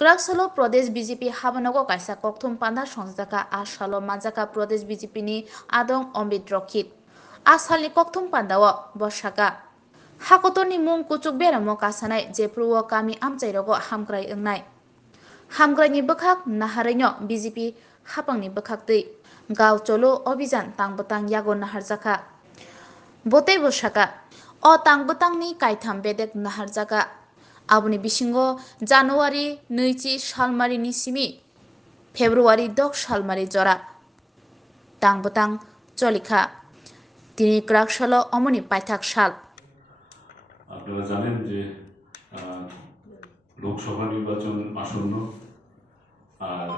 Kraksalo Pradesh BJP Habanogo Kaisa Kokthum Panda Songjaka Asalo Majaka Pradesh BJP ni Adong Ombit Rokit Asali Kokthum Pandawo Bosaka Hakotoni Mung Kuchuk Beramo Kasanai Jepruwo Kami Amchairogo Hamkrai Engnai Hamkrani Bokak Naharenyo BJP Hapangni Bokakti Gaw Cholo Obijan Tangbotang Yago Naharjaka Bote Bosaka O Tangbotangni Kaitham Bedek Naharjaka Aboni bisingo January 2 salmari ni simi February 10 salmari jora Tangbotang Cholika Tini Kraksalo Omoni Paithak Sal আপনারা জানেন যে লোকসভা নির্বাচন আসন্ন আর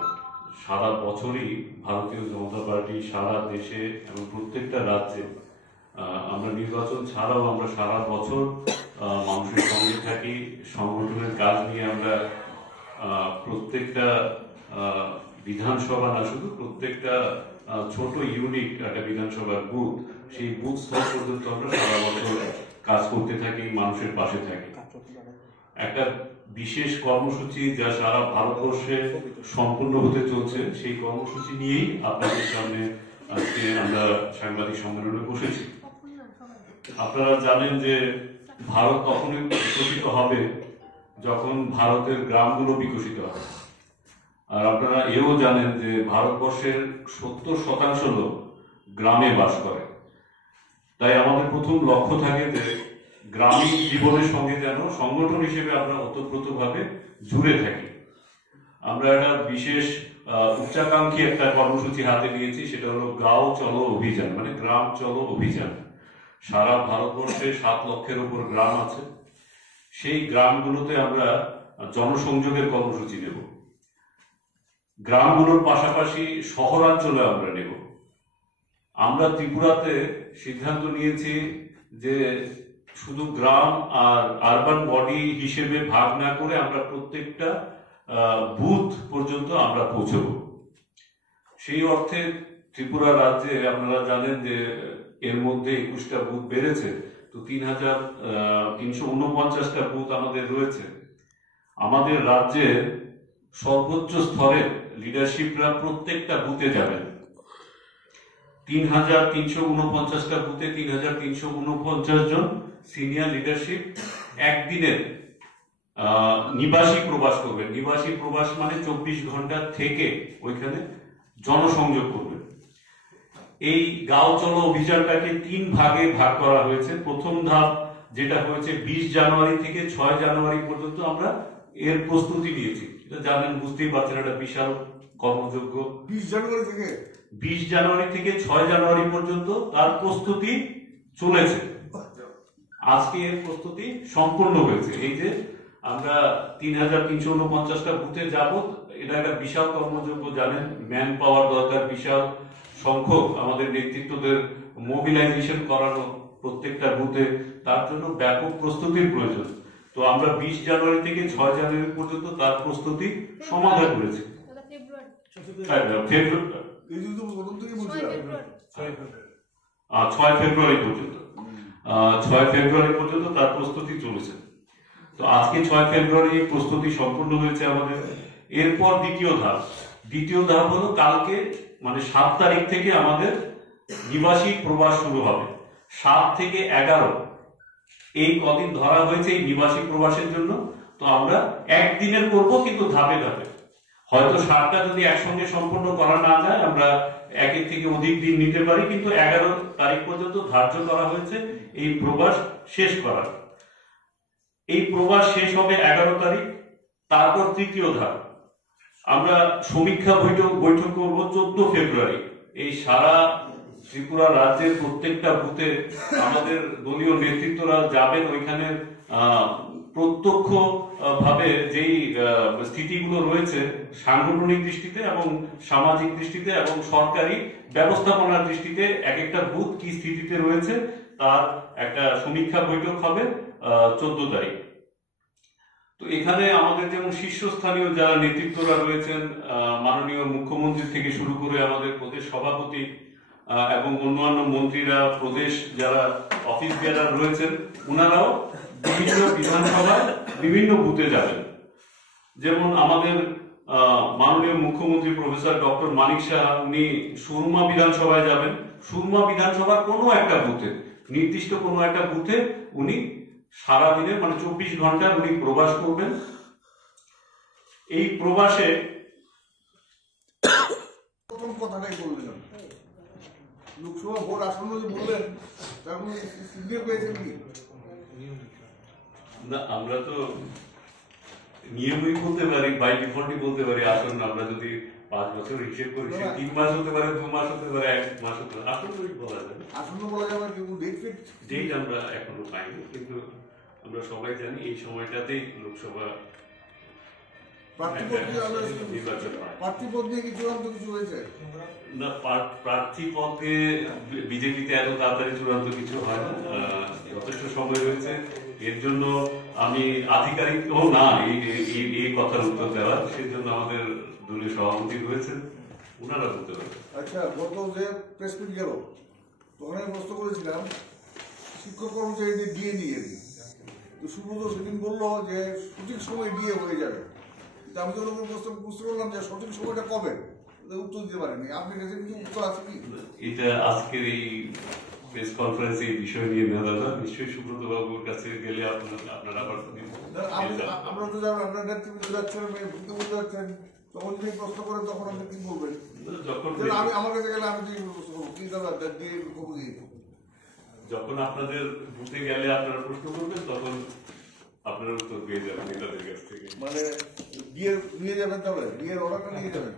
সারা বছরই ভারতীয় জনতা party সারা দেশে এবং প্রত্যেকটা রাজ্যে আমরা নির্বাচন ছাড়াও আমরা সারা বছর মানুষের সঙ্গে থাকি সংগঠনের কাজ নিয়ে আমরা প্রত্যেকটা বিধানসভা না শুধু প্রত্যেকটা ছোট ইউনিট একটা বিধানসভার বুথ সেই বুথ স্তর পর্যন্ত আমরা সারা বছর কাজ করতে থাকি মানুষের পাশে থাকি একটা বিশেষ কর্মসূচি যা সারা ভারতবর্ষে সম্পূর্ণ হতে চলছে সেই কর্মসূচি নিয়েই আপনাদের সামনে আজকে আমরা সাংবাদিক সম্মেলনে বসেছি আপনারা জানেন যে ভারত তখনই বিকশিত হবে যখন ভারতের গ্রামগুলো বিকশিত হবে আর আপনারা এও জানেন যে ভারতবর্ষের 70% লোক গ্রামে বাস করে তাই আমাদের প্রথম লক্ষ্য থাকে যে গ্রামীণ জীবনের সঙ্গে যেন সংগঠন হিসেবে আমরা ওতপ্রোতভাবে জুড়ে থাকি আমরা একটা বিশেষ উচ্চাকাঙ্ক্ষী একটা কর্মসূচি হাতে নিয়েছি সেটা হলো গাঁও চলো অভিযান মানে গ্রাম চলো অভিযান সারা ভারতবর্ষে 7 লক্ষের উপর গ্রাম আছে সেই গ্রামগুলোতে আমরা জনসংযোগের কর্মসূচি নেব গ্রামগুলোর পাশাপাশি শহরাঞ্চলে আমরা নেব আমরা ত্রিপুরাতে সিদ্ধান্ত নিয়েছি যে শুধু গ্রাম আর আরবান বডি হিসেবে ভাগ না করে আমরা প্রত্যেকটা বুথ পর্যন্ত আমরা পৌঁছব সেই অর্থে ত্রিপুরা রাজ্যে আপনারা জানেন যে এর মধ্যে 21টা বুথ বেড়েছে তো 3349টা বুথ আমাদের রয়েছে আমাদের রাজ্যের সর্বোচ্চ স্তরের লিডারশিপরা প্রত্যেকটা বুথে যাবেন 3349টা বুথে 3349 জন সিনিয়র লিডারশিপ একদিনের নিবাসী প্রবাস করবেন নিবাসী প্রবাস মানে 24 ঘন্টা থেকে ওইখানে জনসংযোগ করবেন এই গাঁও চলো অভিযানটাকে 3 ভাগে ভাগ করা হয়েছে প্রথম ধাপ যেটা হয়েছে 20 জানুয়ারি থেকে 6 জানুয়ারি পর্যন্ত আমরা এর প্রস্তুতি নিয়েছি এটা জানেন বুঝতেই পারছেন একটা বিশাল কর্মযোগ্য 20 জানুয়ারি থেকে 6 জানুয়ারি পর্যন্ত তার প্রস্তুতি চলেছে আজকে এর প্রস্তুতি সম্পূর্ণ হয়েছে এই যে আমরা 3349টা বুথে যাব এটা একটা বিশাল কর্মযোগ্য জানেন ম্যান পাওয়ার দরকার বিশাল সংখ্যক আমাদের নেতৃত্বদের মোবিলাইজেশন করানো প্রত্যেকটা বুথে তার জন্য ব্যাপক প্রস্তুতির প্রয়োজন তো আমরা 20 জানুয়ারি থেকে 6 জানুয়ারি পর্যন্ত তার প্রস্তুতি সমাধান করেছি ফেব্রুয়ারি পর্যন্ত 6 ফেব্রুয়ারি পর্যন্ত তার প্রস্তুতি চলেছে তো আজকে 6 ফেব্রুয়ারি প্রস্তুতি সম্পূর্ণ হয়েছে আমাদের এরপর দ্বিতীয় ধাপ হলো কালকে মানে 7 তারিখ থেকে আমাদের নিবাসী প্রবাস শুরু হবে 7 থেকে 11 এই কদিন ধরা হয়েছে এই নিবাসী প্রবাসের জন্য তো আমরা একদিনের করব কিন্তু ধাপে ধাপে হয়তো 7টা যদি একসঙ্গে সম্পূর্ণ করা না যায় আমরা একের থেকে অধিক দিন নিতে পারি কিন্তু 11 তারিখ পর্যন্ত ধার্য করা হয়েছে এই প্রবাস শেষ করার এই প্রবাস শেষ হবে 11 তারিখ তারপর তৃতীয় ধাপ আমরা সমীক্ষা বৈঠক করব 14 ফেব্রুয়ারি এই সারা ত্রিপুরা রাজ্যের প্রত্যেকটা বুথে আমাদের দলীয় নেতৃত্বরা যাবেন ওইখানে প্রত্যক্ষ ভাবে যেই স্থিতিগুলো রয়েছে সাংগঠনিক দৃষ্টিতে এবং সামাজিক দৃষ্টিতে এবং সরকারি ব্যবস্থাপনার দৃষ্টিতে এক একটা বুথ কি স্থিতিতে রয়েছে তার একটা সমীক্ষা বৈঠক হবে 14 তারিখ তো এখানে আমাদের যেমন শীর্ষস্থানীয় যারা নেতৃত্বরা রয়েছেন মাননীয় মুখ্যমন্ত্রী থেকে শুরু করে আমাদের প্রদেশ সভাপতি এবং অন্যান্য মন্ত্রীরা প্রদেশ যারা অফিস বেয়ারার রয়েছেন ওনারাও বিভিন্ন বিধানসভায় বিভিন্ন বুথে যাবেন যেমন আমাদের মাননীয় মুখ্যমন্ত্রী প্রফেসর ডক্টর মানিক সাহা উনি সুরমা বিধানসভায় যাবেন। সুরমা বিধানসভার কোনো একটা বুথে, নির্দিষ্ট কোনো একটা বুথে উনি সারাদিনে মানে 24 ঘন্টা উনি প্রবাস করবেন। এই প্রবাসে প্রথম কথাটাই বললেন, লোকসভা ভোট আসন্ন যে বললেন তার কোনো সিগন্যাল পেয়েছেন কি? না, আমরা তো নিয়মই বলতে পারি, বাই ডিফল্টই বলতে পারি আসন্ন। আমরা যদি 5 বছর হিসেব করি, সে 3 মাস হতে পারে, 2 মাস হতে পারে, 1 মাস হতে পারে, আসন্নই বলা যাবে। আসন্ন বলা যাবে কিন্তু ডেট ফিক্স ডেট আমরা এখনো পাইনি, কিন্তু আমরা সবাই জানি এই সময়টাতেই লোকসভা প্রার্থী পদ নিয়ে কি চূড়ান্ত কিছু হয়েছে? না, প্রার্থী পদে বিজেপিতে এত তাড়াতাড়ি চূড়ান্ত কিছু হয় না, যথেষ্ট সময় রয়েছে। এর জন্য আমি আধিকারিক না এই কথার উত্তর দেওয়ার, সেজন্য আমাদের দলীয় সভাপতি রয়েছেন, ওনারা বলতে পারেন। আচ্ছা, গত যে প্রেস মিট গেল তখন আমি প্রশ্ন করেছিলাম শিক্ষক কর্মচারীদের ডিএ নিয়ে, তো সুব্রত সেদিন বললো যে সঠিক সময় ডিএ হয়ে যাবে। আমি যখন বুঝতে পারলাম যে সঠিক সময়টা কবে, উত্তর দিতে পারেনি। আপনি কাছে কিছু উত্তর আছে কি? এটা আজকের এই প্রেস কনফারেন্সে এই বিষয় নিয়ে নেওয়া যাবে, নিশ্চয়ই সুব্রত বাবুর কাছে গেলে আপনারা আবার আমরা তো যাবেন, আপনার নেতৃত্বে যাচ্ছেন, ভুলতে বলতে যাচ্ছেন, তখন যদি প্রশ্ন করেন তখন আপনি কি বলবেন? আমি আমার কাছে গেলে আমি প্রশ্ন করবো কি দিয়ে খবর দিয়ে, যখন আপনাদের বুথে গেলে আপনারা প্রশ্ন করবেন তখন আপনারা উত্তর পেয়ে যাবেন নেতাদের কাছ থেকে। মানে বিয়ের নিয়ে যাবেন, তাহলে বিয়ের অর্ডারটা নিয়ে যাবেন।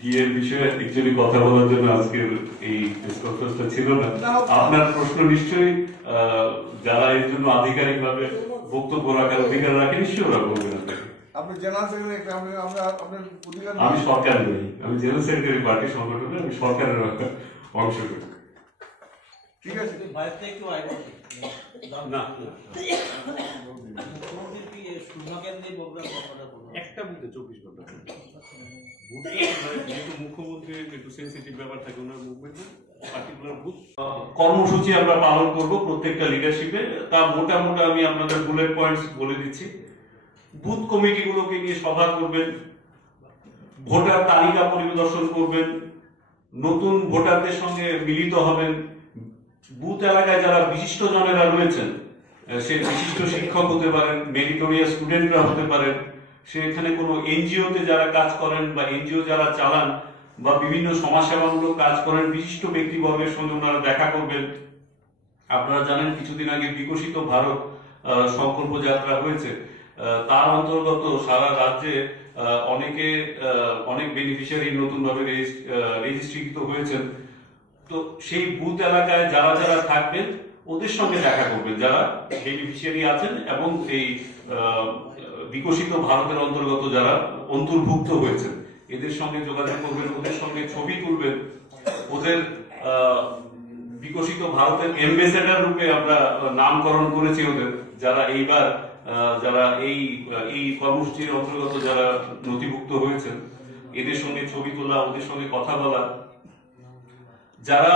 বিয়ের বিষয়ে অ্যাকচুয়ালি কথা বলার জন্য আজকের এই প্রেস কনফারেন্সটা ছিল না। আপনার প্রশ্ন নিশ্চয়ই যারা এর জন্য আধিকারিক ভাবে বক্তব্য রাখার অধিকার রাখে, নিশ্চয়ই ওরা বলবেন আপনাকে। আপনি জেনারেল সেক্রেটারি, আপনার অধিকার। আমি সরকার নই, আমি জেনারেল সেক্রেটারি পার্টি সংগঠনে, আমি সরকারের অংশ করি। ঠিক আছে, না একটা বুথে 24 ঘন্টা মুখ্যমন্ত্রীর একটু সেন্সিটিভ ব্যাপার থাকে, ওনার মুভমেন্টে পার্টিকুলার বুথ কর্মসূচি আমরা পালন করব প্রত্যেকটা লিডারশিপে। তা মোটামুটি আমি আপনাদের বুলেট পয়েন্টস বলে দিচ্ছি। বুথ কমিটিগুলোকে নিয়ে সভা করবেন, ভোটার তালিকা পরিদর্শন করবেন, নতুন ভোটারদের সঙ্গে মিলিত হবেন, বুথ এলাকায় যারা বিশিষ্ট জনেরা রয়েছেন, সে বিশিষ্ট শিক্ষক হতে পারেন, মেরিটোরিয়াস স্টুডেন্টরা হতে পারেন, সেখানে কোনো এনজিওতে যারা কাজ করেন বা এনজিও যারা চালান বা বিভিন্ন সমাজসেবামূলক কাজ করেন, বিশিষ্ট ব্যক্তিবর্গের সঙ্গে ওনারা দেখা করবেন। আপনারা জানেন কিছুদিন আগে বিকশিত ভারত সংকল্প যাত্রা হয়েছে, তার অন্তর্গত সারা রাজ্যে অনেক বেনিফিশিয়ারি নতুনভাবে রেজিস্ট্রিকৃত হয়েছেন। তো সেই বুথ এলাকায় যারা যারা থাকবেন ওদের সঙ্গে দেখা করবেন, যারা বেনিফিশিয়ারি আছেন এবং এই বিকশিত ভারতের অন্তর্গত যারা অন্তর্ভুক্ত হয়েছেন এদের সঙ্গে যোগাযোগ করবেন, ওদের সঙ্গে ছবি তুলবেন, ওদের বিকশিত ভারতের এম্বাসেডর রূপে আমরা নামকরণ করেছি ওদের, যারা এইবার যারা এই কর্মসূচির অন্তর্গত যারা নথিভুক্ত হয়েছেন এদের সঙ্গে ছবি তোলা, ওদের সঙ্গে কথা বলা। যারা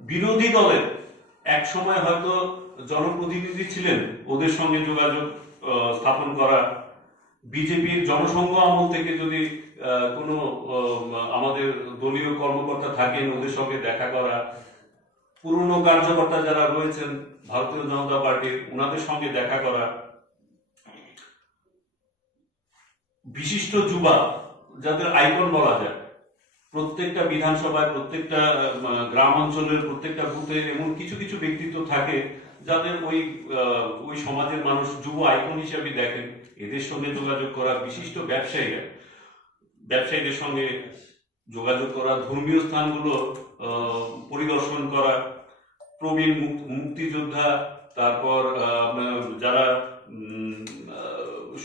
বিরোধী দলের এক সময় হয়তো জনপ্রতিনিধি ছিলেন ওদের সঙ্গে যোগাযোগ স্থাপন করা। বিজেপির জনসংঘ আমল থেকে যদি কোনো আমাদের দলীয় কর্মকর্তা থাকেন ওদের সঙ্গে দেখা করা। পুরনো কার্যকর্তা যারা রয়েছেন ভারতীয় জনতা পার্টির, ওনাদের সঙ্গে দেখা করা। বিশিষ্ট যুবা যাদের আইকন বলা যায়, প্রত্যেকটা বিধানসভায়, প্রত্যেকটা গ্রাম অঞ্চলের প্রত্যেকটা বুথে এমন কিছু কিছু ব্যক্তিত্ব থাকে যাদের ওই সমাজের মানুষ যুব আইকন হিসেবে দেখেন, এদের সঙ্গে যোগাযোগ করা। বিশিষ্ট ব্যবসায়ীদের সঙ্গে যোগাযোগ করা, ধর্মীয় স্থানগুলো পরিদর্শন করা, প্রবীণ মুক্তিযোদ্ধা, তারপর যারা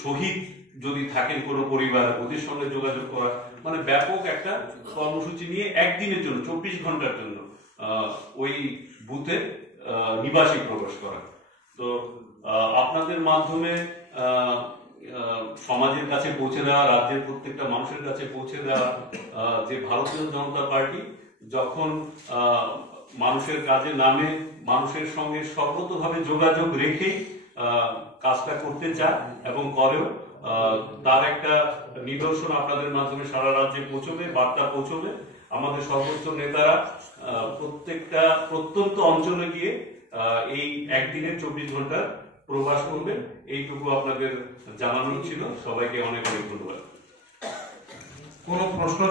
শহীদ যদি থাকেন কোনো পরিবার, ওদের সঙ্গে যোগাযোগ করা। মানে ব্যাপক একটা কর্মসূচি নিয়ে একদিনের জন্য 24 ঘন্টার জন্য ওই বুথে নিবাসী প্রবেশ করা। তো আপনাদের মাধ্যমে সমাজের কাছে পৌঁছে দেওয়া, রাজ্যের প্রত্যেকটা মানুষের কাছে পৌঁছে দেওয়া যে ভারতীয় জনতা পার্টি যখন মানুষের কাজে নামে, মানুষের সঙ্গে সর্বতভাবে যোগাযোগ রেখে কাজটা করতে চায় এবং করেও। তার একটা নিদর্শন আপনাদের মাধ্যমে সারা রাজ্যে পৌঁছবে, বার্তা পৌঁছবে। আমাদের সর্বোচ্চ নেতারা প্রত্যেকটা প্রত্যন্ত অঞ্চলে গিয়ে এই একদিনের 24 ঘন্টার প্রবাস করবে। এইটুকু আপনাদের জানানোর ছিল। সবাইকে অনেক অনেক ধন্যবাদ। কোনো প্রশ্ন